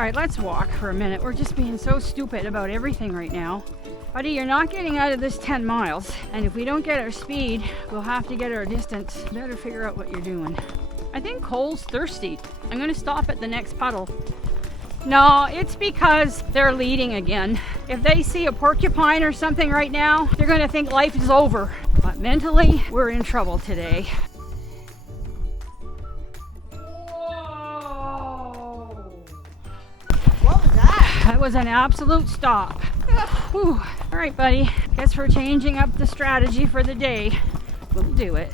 All right, let's walk for a minute. We're just being so stupid about everything right now. Buddy, you're not getting out of this 10 miles. And if we don't get our speed, we'll have to get our distance. You better figure out what you're doing. I think Cole's thirsty. I'm gonna stop at the next puddle. No, it's because they're leading again. If they see a porcupine or something right now, they're gonna think life is over. But mentally, we're in trouble today. What was that? That was an absolute stop. Whew. All right, buddy. Guess we're changing up the strategy for the day. We'll do it.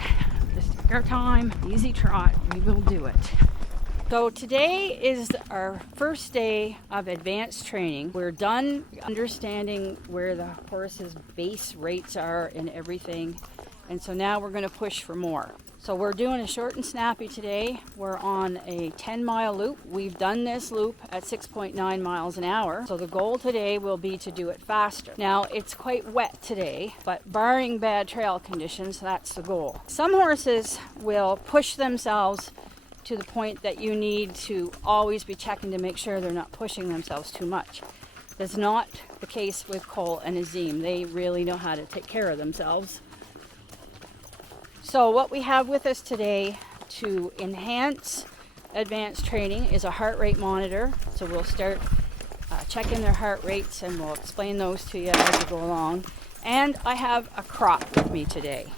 Just take our time, easy trot. We will do it. So today is our first day of advanced training. We're done understanding where the horse's base rates are and everything. And so now we're going to push for more. So we're doing a short and snappy today. We're on a 10-mile loop. We've done this loop at 6.9 miles an hour. So the goal today will be to do it faster. Now it's quite wet today, but barring bad trail conditions, that's the goal. Some horses will push themselves to the point that you need to always be checking to make sure they're not pushing themselves too much. That's not the case with Cole and Azim. They really know how to take care of themselves. So what we have with us today to enhance advanced training is a heart rate monitor. So we'll start checking their heart rates and we'll explain those to you as we go along. And I have a crop with me today.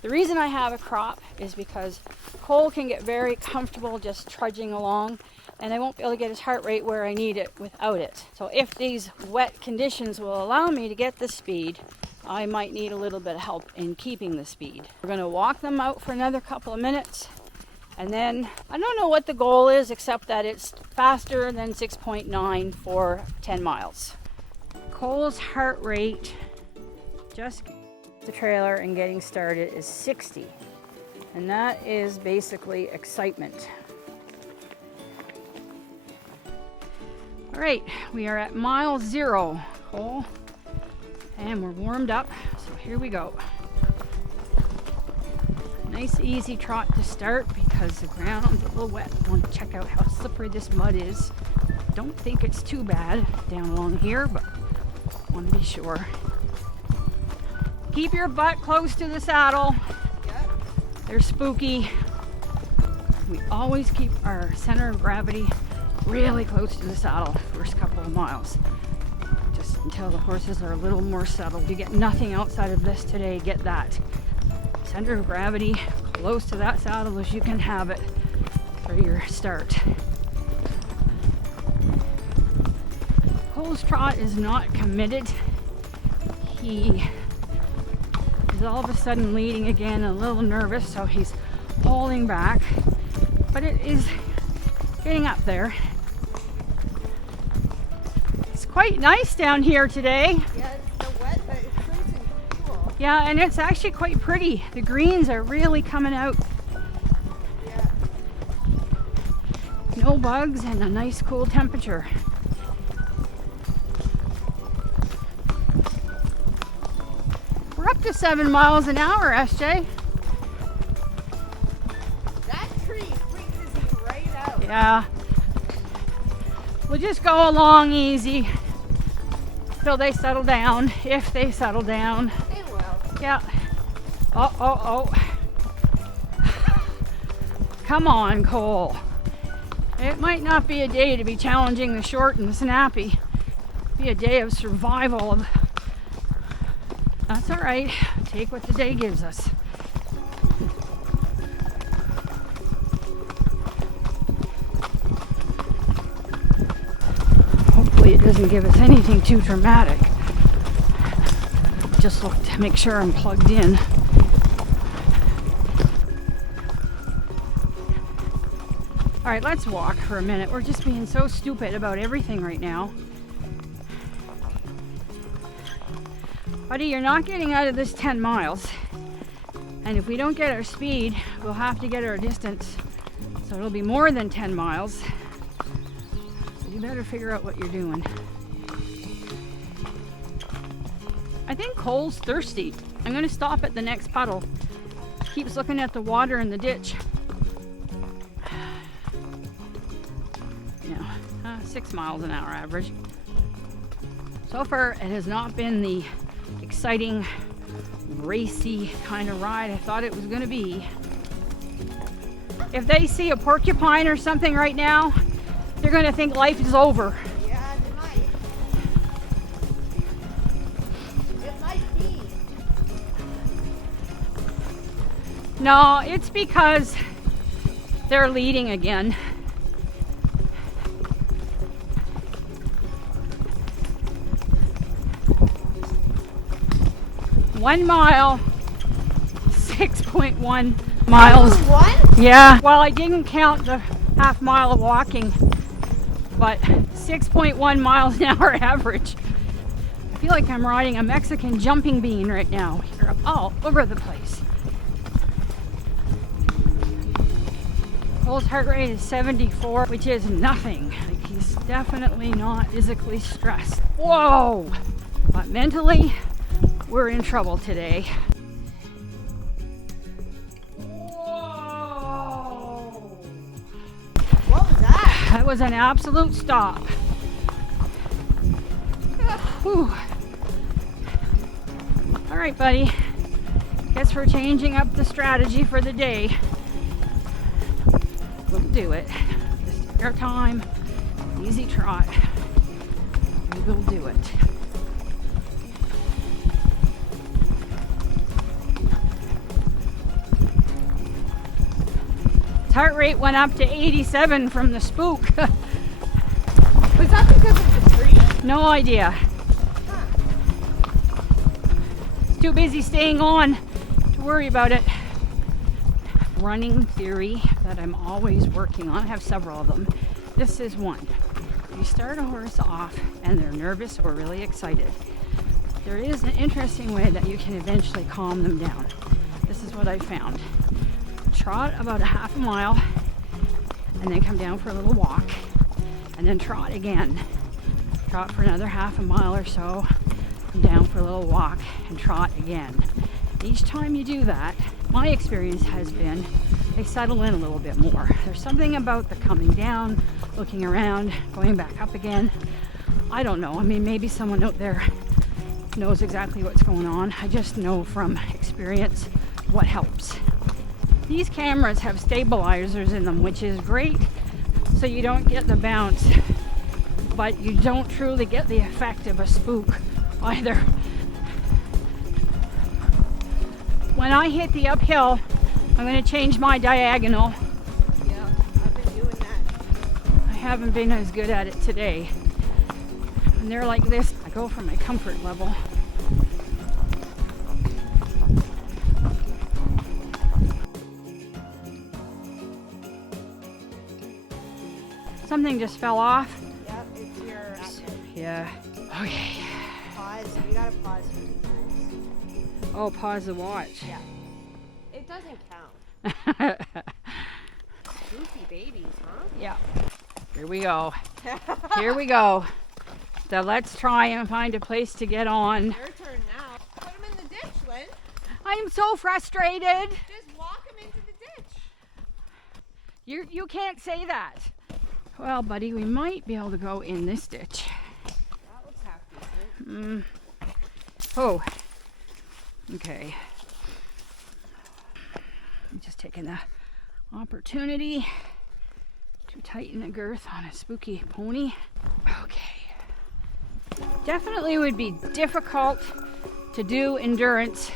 The reason I have a crop is because Cole can get very comfortable just trudging along and I won't be able to get his heart rate where I need it without it. So if these wet conditions will allow me to get the speed, I might need a little bit of help in keeping the speed. We're going to walk them out for another couple of minutes and then I don't know what the goal is except that it's faster than 6.9 for 10 miles. Cole's heart rate just the trailer and getting started is 60, and that is basically excitement. All right, we are at mile 0, Cole, and we're warmed up, so here we go. Nice easy trot to start because the ground's a little wet. I want to check out how slippery this mud is. Don't think it's too bad down along here, but I want to be sure. Keep your butt close to the saddle. Yep. They're spooky. We always keep our center of gravity really close to the saddle first couple of miles. Just until the horses are a little more settled. You get nothing outside of this today, get that. Center of gravity close to that saddle as you can have it for your start. Cole's trot is not committed. He all of a sudden leading again, a little nervous, so he's pulling back, but it is getting up there. It's quite nice down here today. Yeah, it's so wet, but it's nice and cool. Yeah, and it's actually quite pretty. The greens are really coming out. Yeah. No bugs and a nice cool temperature. We're up to 7 miles an hour, SJ. That tree freaks me right out. Yeah. We'll just go along easy till they settle down, if they settle down. They will. Yeah. Oh. Come on, Cole. It might not be a day to be challenging the short and the snappy. It'll be a day of survival. That's all right. Take what the day gives us. Hopefully it doesn't give us anything too dramatic. Just look to make sure I'm plugged in. All right, let's walk for a minute. We're just being so stupid about everything right now. Buddy, you're not getting out of this 10 miles. And if we don't get our speed, we'll have to get our distance. So it'll be more than 10 miles. So you better figure out what you're doing. I think Cole's thirsty. I'm going to stop at the next puddle. Keeps looking at the water in the ditch. Yeah, 6 miles an hour average. So far, it has not been the exciting, racy kind of ride I thought it was going to be. If they see a porcupine or something right now, they're going to think life is over. Yeah, they might. It might be. No, it's because they're leading again. One mile, 6.1 miles. One? Yeah, well, I didn't count the half mile of walking, but 6.1 miles an hour average. I feel like I'm riding a Mexican jumping bean right now. You're all over the place. Cole's heart rate is 74, which is nothing. Like, he's definitely not physically stressed. Whoa! But mentally, we're in trouble today. Whoa! What was that? That was an absolute stop. Whew. All right, buddy. Guess we're changing up the strategy for the day. We'll do it. Just take our time. Easy trot. We will do it. His heart rate went up to 87 from the spook. Was that because of the tree? No idea. Huh. He's too busy staying on to worry about it. Running theory that I'm always working on. I have several of them. This is one. You start a horse off and they're nervous or really excited. There is an interesting way that you can eventually calm them down. This is what I found. Trot about a half a mile and then come down for a little walk and then trot again. Trot for another half a mile or so, come down for a little walk and trot again. Each time you do that, my experience has been they settle in a little bit more. There's something about the coming down, looking around, going back up again. I don't know. I mean, maybe someone out there knows exactly what's going on. I just know from experience what helps. These cameras have stabilizers in them, which is great, so you don't get the bounce, but you don't truly get the effect of a spook either. When I hit the uphill, I'm going to change my diagonal. Yeah, I've been doing that. I haven't been as good at it today. When they're like this, I go for my comfort level. Something just fell off. Yep, it's your outfit. Yeah. Okay. Pause. You gotta pause for these things. Oh, pause the watch. Yeah. It doesn't count. Goofy babies, huh? Yeah. Here we go. Here we go. So let's try and find a place to get on. Your turn now. Put them in the ditch, Lynn. I'm so frustrated. Just walk them into the ditch. You can't say that. Well, buddy, we might be able to go in this ditch. That looks half decent. Oh. Okay. I'm just taking the opportunity to tighten the girth on a spooky pony. Okay. Definitely would be difficult to do endurance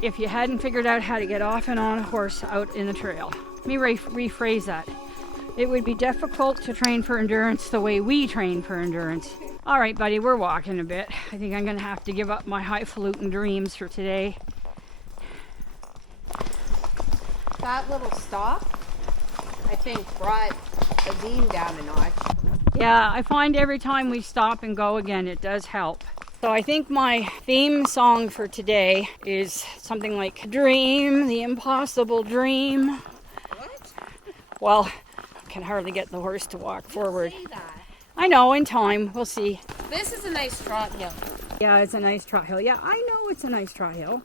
if you hadn't figured out how to get off and on a horse out in the trail. Let me rephrase that. It would be difficult to train for endurance the way we train for endurance. All right, buddy, we're walking a bit. I think I'm gonna have to give up my highfalutin dreams for today. That little stop, I think, brought the beam down a notch. Yeah, I find every time we stop and go again, it does help. So I think my theme song for today is something like Dream, the Impossible Dream. What? Well, I can hardly get the horse to walk forward. Say that. I know, in time, we'll see. This is a nice trot hill. Yeah, it's a nice trot hill. Yeah, I know it's a nice trot hill.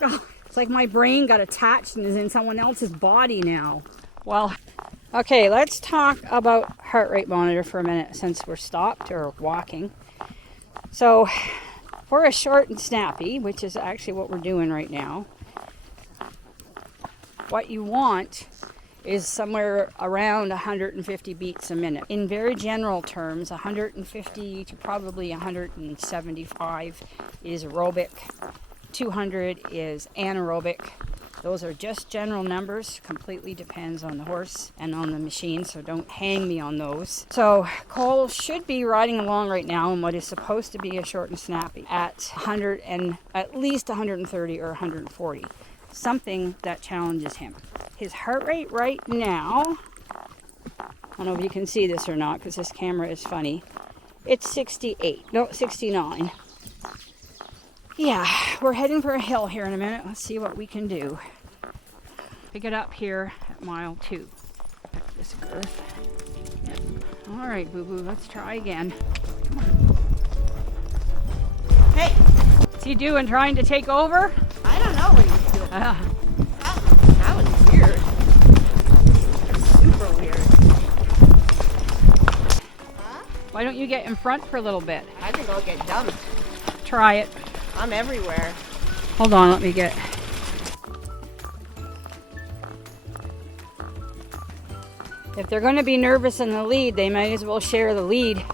God, it's like my brain got attached and is in someone else's body now. Well, Okay, let's talk about heart rate monitor for a minute since we're stopped or walking. So for a short and snappy, which is actually what we're doing right now, what you want is somewhere around 150 beats a minute. In very general terms, 150 to probably 175 is aerobic, 200 is anaerobic. Those are just general numbers, completely depends on the horse and on the machine, so don't hang me on those. So Cole should be riding along right now in what is supposed to be a short and snappy at 100 and at least 130 or 140. Something that challenges him. His heart rate right now, I don't know if you can see this or not because this camera is funny. It's 69. Yeah, we're heading for a hill here in a minute. Let's see what we can do. Pick it up here at mile 2. This girth. Yep. All right, boo-boo, let's try again. Come on. Hey! What's he doing, trying to take over? I don't know what he's doing. That was weird. That's super weird. Huh? Why don't you get in front for a little bit? I think I'll get dumped. Try it. I'm everywhere. Hold on, let me get... If they're going to be nervous in the lead, they might as well share the lead.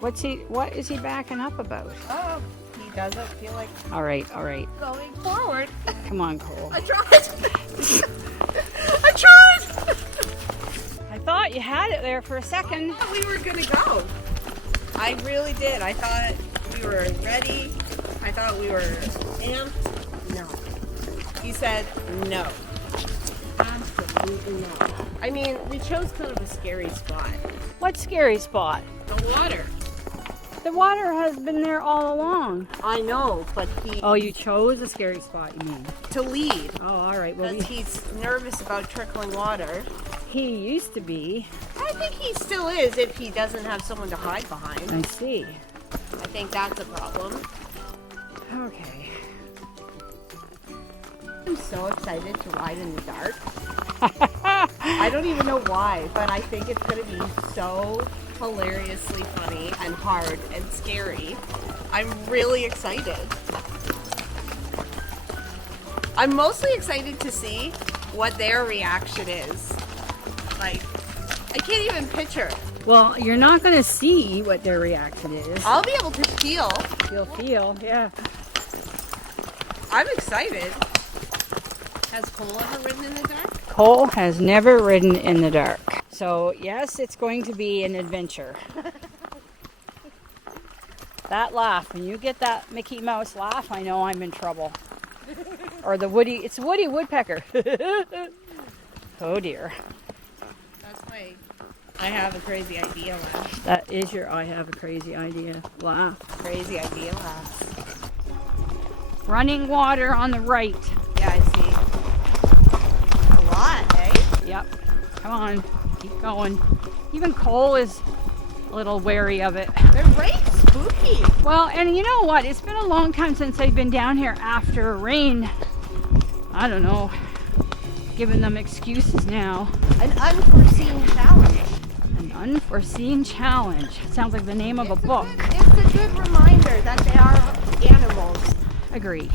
What is he backing up about? Oh, he doesn't feel like All right. going forward. Come on, Cole. I tried. I tried. I thought you had it there for a second. I thought we were gonna go. I really did. I thought we were ready. I thought we were amped. No. He said no. Absolutely no. I mean, we chose kind of a scary spot. What scary spot? The water. The water has been there all along. I know, but he... Oh, you chose a scary spot, you mean? To lead. Oh, all right. Well, Because he's nervous about trickling water. he used to be. I think he still is if he doesn't have someone to hide behind. I see. I think that's a problem. Okay. I'm so excited to ride in the dark. I don't even know why, but I think it's going to be so hilariously funny and hard and scary. I'm really excited. I'm mostly excited to see what their reaction is. Like, I can't even picture. Well, you're not going to see what their reaction is. I'll be able to feel. You'll feel, yeah. I'm excited. Has Cole ever ridden in the dark? Cole has never ridden in the dark. So, yes, it's going to be an adventure. That laugh, when you get that Mickey Mouse laugh, I know I'm in trouble. Or it's Woody Woodpecker. Oh dear. That's my I have a crazy idea laugh. That is your I have a crazy idea laugh. Crazy idea laugh. Running water on the right. Yeah, I see. A lot, eh? Yep. Come on. Keep going. Even Cole is a little wary of it. They're right spooky. Well, and you know what? It's been a long time since I've been down here after rain. I don't know. Giving them excuses now. An unforeseen challenge. An unforeseen challenge. Sounds like the name of a book. It's a good reminder that they are animals. Agree.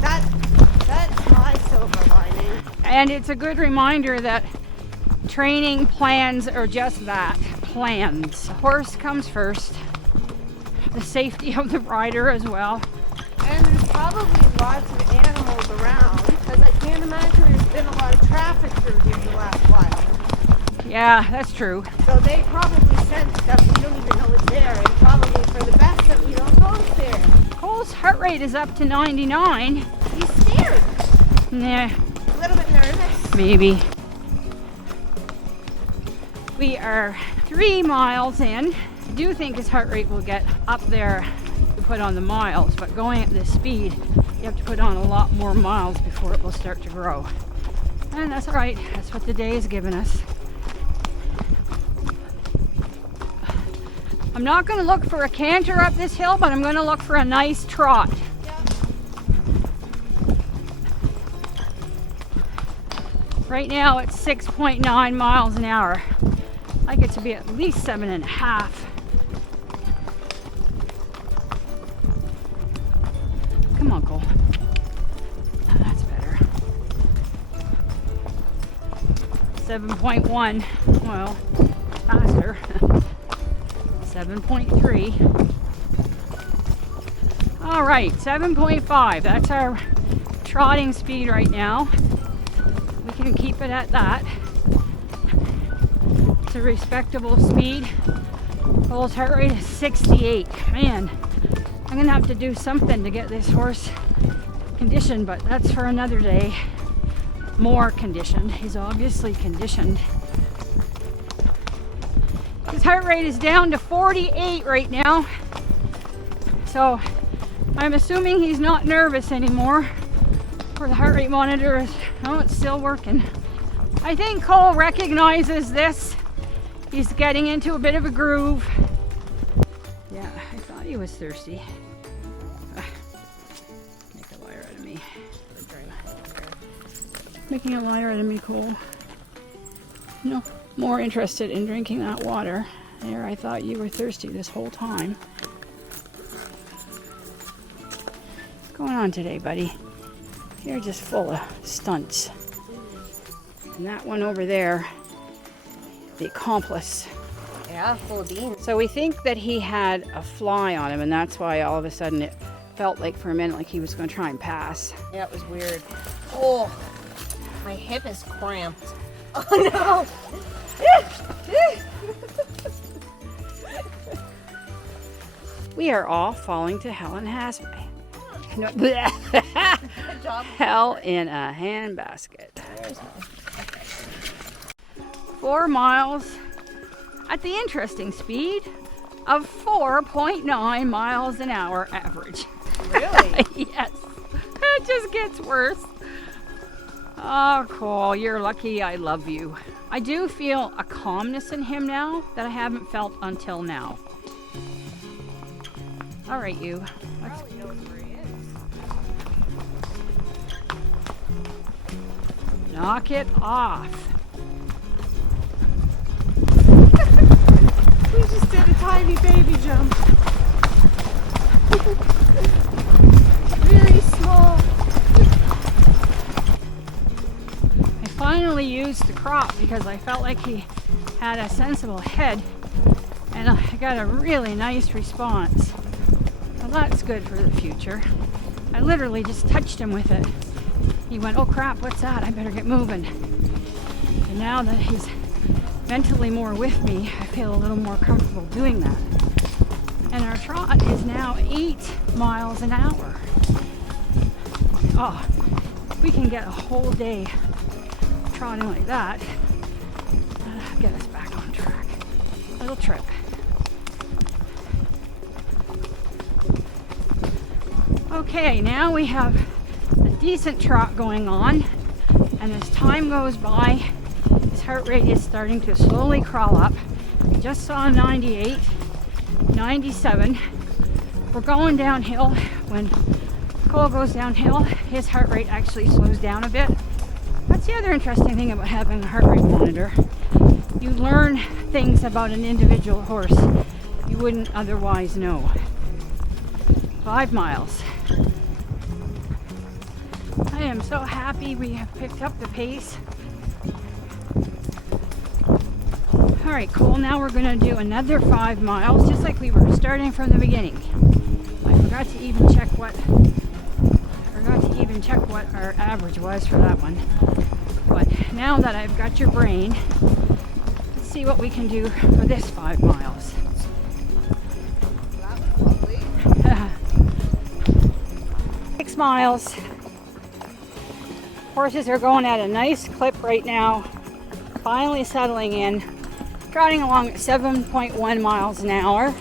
That's my silver lining. And it's a good reminder that training plans are just that, plans. The horse comes first. The safety of the rider as well. And there's probably lots of animals around because I can't imagine there's been a lot of traffic through here the last while. Yeah, that's true. So they probably sense that we don't even know it's there, and probably for the best that we don't know it's there. Cole's heart rate is up to 99. He's scared. Nah, A little bit nervous. maybe. We are 3 miles in. I do think his heart rate will get up there to put on the miles, but going at this speed, you have to put on a lot more miles before it will start to grow. And that's all right. That's what the day has given us. I'm not going to look for a canter up this hill, but I'm going to look for a nice trot. Yep. Right now it's 6.9 miles an hour. I'd like it to be at least 7.5. Come on, Cole. That's better. 7.1. Well, faster. 7.3. All right, 7.5. That's our trotting speed right now. We can keep it at that. It's a respectable speed. Cole's heart rate is 68. Man, I'm gonna have to do something to get this horse conditioned, but that's for another day. More conditioned. He's obviously conditioned. His heart rate is down to 48 right now. So I'm assuming he's not nervous anymore. Or the heart rate monitor is, oh, it's still working. I think Cole recognizes this. He's getting into a bit of a groove. Yeah, I thought he was thirsty. Make a liar out of me. Making a liar out of me, Cole. No, more interested in drinking that water. There, I thought you were thirsty this whole time. What's going on today, buddy? You're just full of stunts. And that one over there, the accomplice. Yeah, full of beans. So we think that he had a fly on him, and that's why all of a sudden it felt like for a minute like he was going to try and pass. Yeah, it was weird. Oh, my hip is cramped. Oh no! We are all falling to hell in a handbasket. No, Good job. hell in a handbasket. 4 miles at the interesting speed of 4.9 miles an hour average. Really? Yes. It just gets worse. Oh, Cole, you're lucky. I love you. I do feel a calmness in him now that I haven't felt until now. All right, you. Let's Probably knows where he is. knock it off. We just did a tiny baby jump. Very small. I finally used the crop because I felt like he had a sensible head, and I got a really nice response. Well, that's good for the future. I literally just touched him with it. He went, oh crap, what's that? I better get moving. And now that he's mentally more with me, I feel a little more comfortable doing that. And our trot is now 8 miles an hour. Oh, we can get a whole day trotting like that. Get us back on track. Little trip. Okay, now we have a decent trot going on, and as time goes by, his heart rate is starting to slowly crawl up. We just saw 98, 97. We're going downhill. When Cole goes downhill, his heart rate actually slows down a bit. That's the other interesting thing about having a heart rate monitor. You learn things about an individual horse you wouldn't otherwise know. 5 miles. I am so happy we have picked up the pace. All right, Cole, now we're going to do another 5 miles, just like we were starting from the beginning. I forgot to even check what our average was for that one. But now that I've got your brain, let's see what we can do for this 5 miles. That was lovely. 6 miles. Horses are going at a nice clip right now, finally settling in, trotting along at 7.1 miles an hour.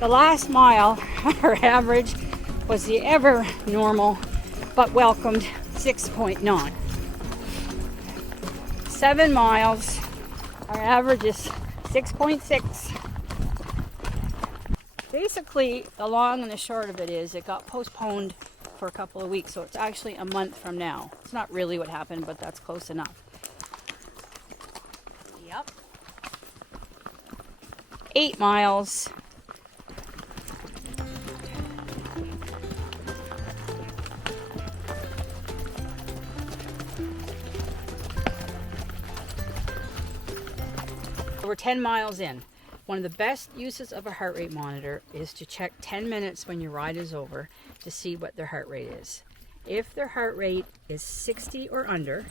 The last mile, our average was the ever normal but welcomed 6.9. 7 miles, our average is 6.6. Basically, the long and the short of it is it got postponed for a couple of weeks, so it's actually a month from now. It's not really what happened, but that's close enough. 8 miles. We're 10 miles in. One of the best uses of a heart rate monitor is to check 10 minutes when your ride is over to see what their heart rate is. If their heart rate is 60 or under,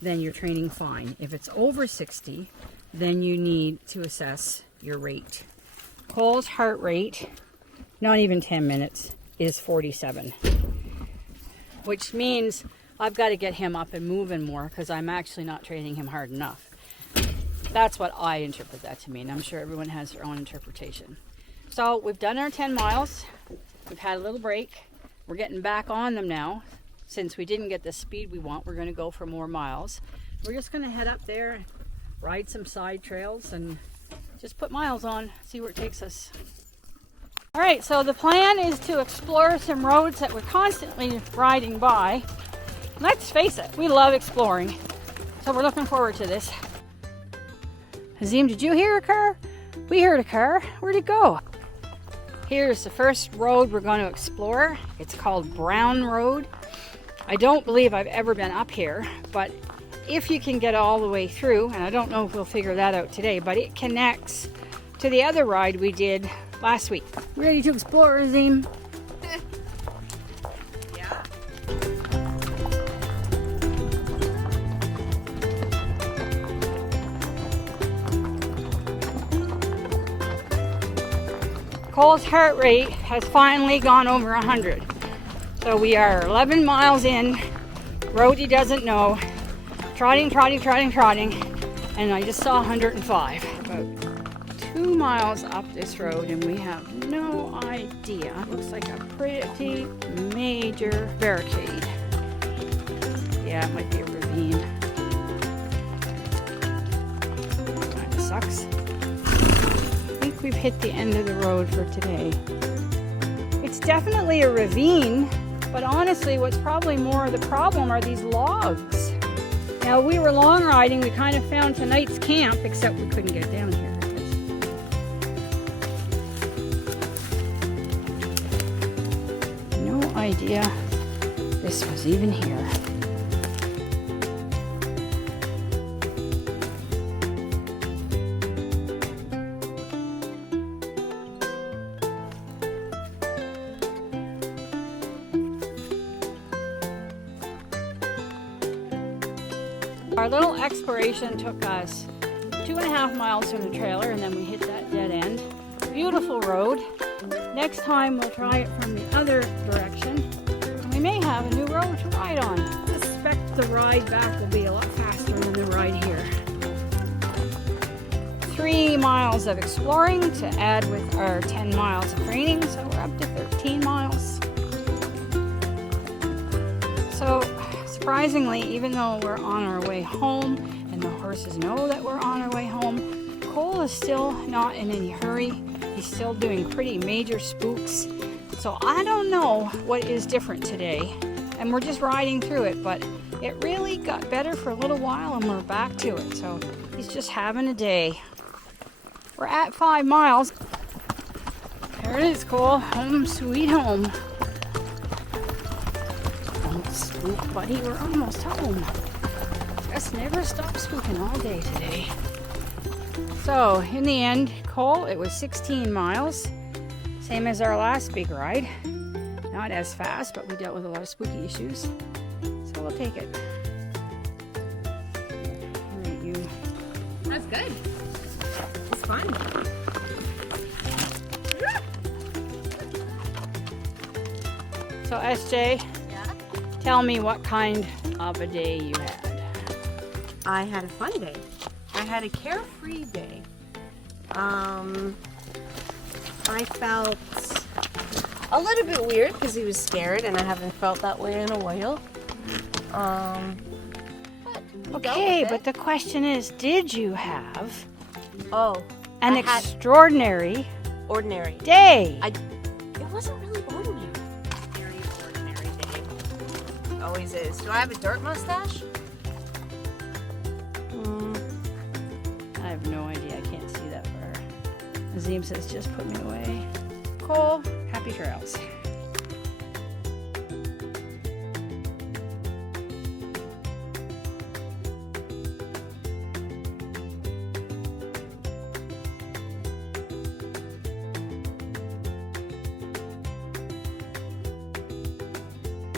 then you're training fine. If it's over 60, then you need to assess your rate. Cole's heart rate, not even 10 minutes, is 47. Which means I've got to get him up and moving more because I'm actually not training him hard enough. That's what I interpret that to mean. I'm sure everyone has their own interpretation. So we've done our 10 miles. We've had a little break. We're getting back on them now. Since we didn't get the speed we want, we're going to go for more miles. We're just going to head up there, ride some side trails, and just put miles on, see where it takes us. All right, so the plan is to explore some roads that we're constantly riding by. Let's face it, we love exploring. So we're looking forward to this. Hazim, did you hear a car? We heard a car. Where'd it go? Here's the first road we're going to explore. It's called Brown Road. I don't believe I've ever been up here, but if you can get all the way through, and I don't know if we'll figure that out today, but it connects to the other ride we did last week. Ready to explore, Hazim? Yeah. Cole's heart rate has finally gone over 100. So we are 11 miles in, road he doesn't know, trotting, and I just saw 105. About 2 miles up this road and we have no idea. Looks like a pretty major barricade. Yeah, it might be a ravine. Kind of sucks. I think we've hit the end of the road for today. It's definitely a ravine, but honestly what's probably more the problem are these logs. Now we were long riding, we kind of found tonight's camp, except we couldn't get down here. No idea this was even here. Our little exploration took us 2.5 miles from the trailer and then we hit that dead end. Beautiful road. Next time we'll try it from the other direction. And we may have a new road to ride on. I suspect the ride back will be a lot faster than the ride here. 3 miles of exploring to add with our 10 miles of training, so we're up to 13 miles. So surprisingly, even though we're on our way home and the horses know that we're on our way home, Cole is still not in any hurry. He's still doing pretty major spooks. So I don't know what is different today. And we're just riding through it, but it really got better for a little while and we're back to it. So he's just having a day. We're at 5 miles. There it is, Cole. Home sweet home. Spook, buddy, we're almost home. Just never stop spooking all day today. So, in the end, Cole, it was 16 miles. Same as our last big ride. Not as fast, but we dealt with a lot of spooky issues. So we'll take it. All right, you. That's good. It's fun. So, SJ, tell me what kind of a day you had. I had a fun day. I had a carefree day. I felt a little bit weird because he was scared and I haven't felt that way in a while. Okay, but the question is, did you have an I had extraordinary ordinary day? It wasn't really ordinary. Very ordinary day. It always is. Do I have a dirt mustache? I have no idea. I can't see that far. Azim says, just put me away. Cole, happy trails.